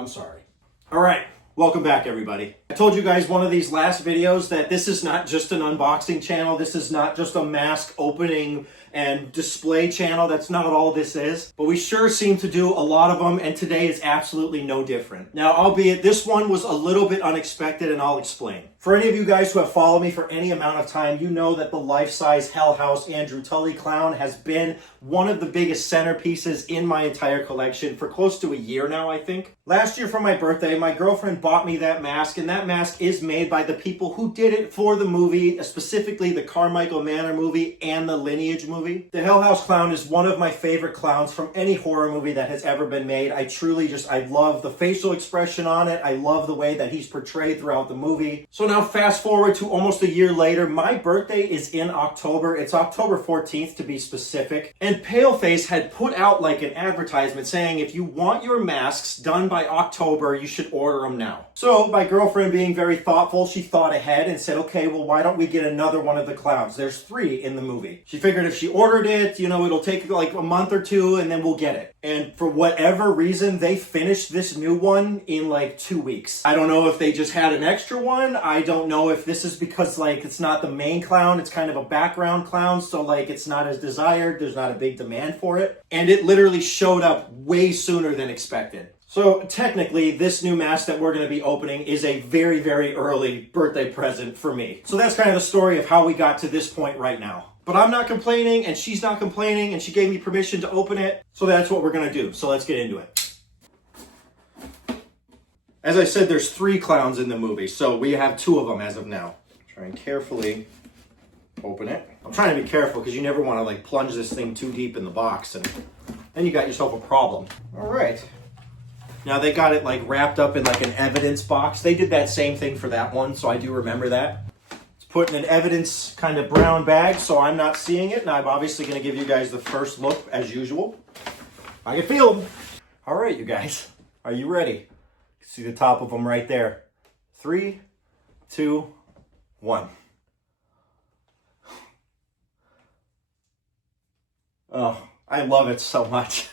I'm sorry. All right. Welcome back, everybody. I told you guys one of these last videos that this is not just an unboxing channel. This is not just a mask opening and display channel. That's not all this is. But we sure seem to do a lot of them, and today is absolutely no different. Now, albeit this one was a little bit unexpected, and I'll explain. For any of you guys who have followed me for any amount of time, you know that the life-size Hell House Andrew Tully clown has been one of the biggest centerpieces in my entire collection for close to a year now, I think. Last year for my birthday, my girlfriend bought me that mask, and that mask is made by the people who did it for the movie, specifically the Carmichael Manor movie and the Lineage movie. The Hell House clown is one of my favorite clowns from any horror movie that has ever been made. I love the facial expression on it. I love the way that he's portrayed throughout the movie. So now fast forward to almost a year later, my birthday is in October. It's October 14th to be specific. And Paleface had put out like an advertisement saying if you want your masks done by October, you should order them now. So my girlfriend, being very thoughtful, she thought ahead and said, okay, well, why don't we get another one of the clowns? There's 3 in the movie. She figured if she ordered it, it'll take like a month or 2 and then we'll get it. And for whatever reason, they finished this new one in like 2 weeks. I don't know if they just had an extra one. I don't know if this is because like it's not the main clown, it's kind of a background clown, so like it's not as desired, there's not a big demand for it. And it literally showed up way sooner than expected. So technically, this new mask that we're going to be opening is a very, very early birthday present for me. So that's kind of the story of how we got to this point right now. But I'm not complaining, and she's not complaining, and she gave me permission to open it. So that's what we're going to do. So let's get into it. As I said, there's 3 clowns in the movie, so we have 2 of them as of now. Try and carefully open it. I'm trying to be careful because you never want to like plunge this thing too deep in the box, and then you got yourself a problem. All right. Now they got it like wrapped up in like an evidence box. They did that same thing for that one, so I do remember that. It's put in an evidence kind of brown bag, so I'm not seeing it, and I'm obviously going to give you guys the first look as usual. I can feel them. All right, you guys, are you ready? You can see the top of them right there. 3, 2, 1. Oh, I love it so much.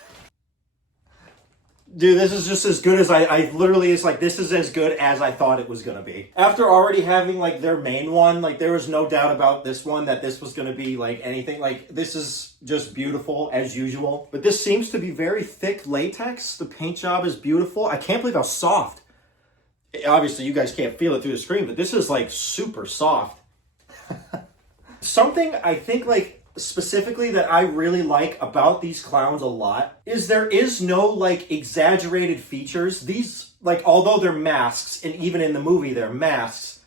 Dude, this is just as good as I literally, it's like, this is as good as I thought it was going to be. After already having like their main one, like there was no doubt about this one that this was going to be like anything. Like this is just beautiful as usual. But this seems to be very thick latex. The paint job is beautiful. I can't believe how soft. Obviously, you guys can't feel it through the screen, but this is like super soft. Something I think like specifically that I really like about these clowns a lot is there is no like exaggerated features. These, like, although they're masks, and even in the movie they're masks,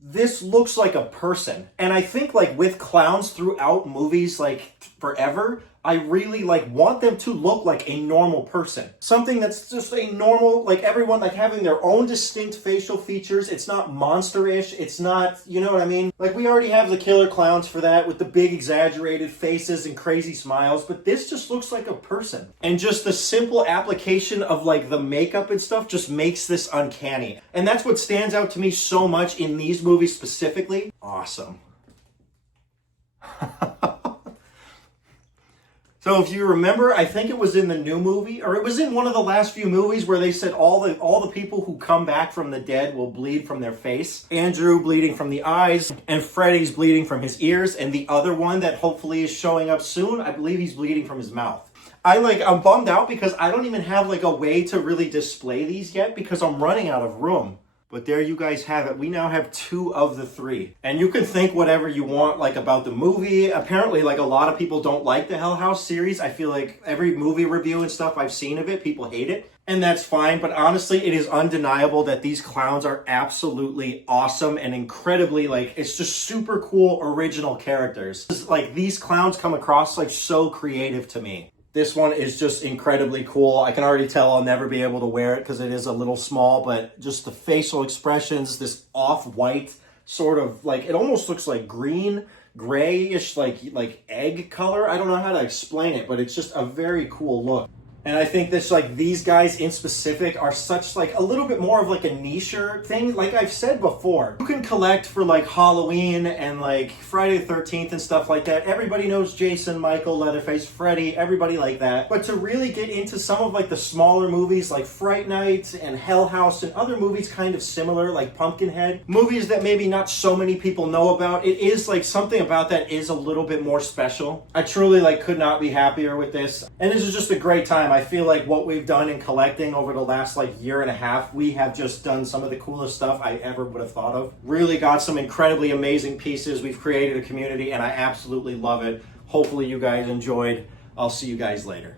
this looks like a person. And I think like with clowns throughout movies like forever, I really like want them to look like a normal person. Something that's just a normal, like everyone like having their own distinct facial features. It's not monsterish. It's not, you know what I mean? Like we already have the killer clowns for that with the big exaggerated faces and crazy smiles, but this just looks like a person. And just the simple application of like the makeup and stuff just makes this uncanny. And that's what stands out to me so much in these movies specifically. Awesome. So if you remember, I think it was in the new movie, or it was in one of the last few movies where they said all the people who come back from the dead will bleed from their face. Andrew bleeding from the eyes, and Freddy's bleeding from his ears, and the other one that hopefully is showing up soon, I believe he's bleeding from his mouth. I'm bummed out because I don't even have like a way to really display these yet because I'm running out of room. But there you guys have it. We now have 2 of the 3. And you can think whatever you want like about the movie. Apparently like a lot of people don't like the Hell House series. I feel like every movie review and stuff I've seen of it, people hate it. And that's fine. But honestly, it is undeniable that these clowns are absolutely awesome and incredibly like, it's just super cool original characters. Like these clowns come across like so creative to me. This one is just incredibly cool. I can already tell I'll never be able to wear it because it is a little small, but just the facial expressions, this off-white sort of like, it almost looks like green, grayish, like egg color. I don't know how to explain it, but it's just a very cool look. And I think this, like, these guys in specific are such like a little bit more of like a niche-er thing. Like I've said before, you can collect for like Halloween and like Friday the 13th and stuff like that. Everybody knows Jason, Michael, Leatherface, Freddy, everybody like that. But to really get into some of like the smaller movies like Fright Night and Hell House and other movies kind of similar like Pumpkinhead, movies that maybe not so many people know about, it is like something about that is a little bit more special. I truly like could not be happier with this. And this is just a great time. I feel like what we've done in collecting over the last like year and a half, we have just done some of the coolest stuff I ever would have thought of. Really got some incredibly amazing pieces. We've created a community and I absolutely love it. Hopefully you guys enjoyed. I'll see you guys later.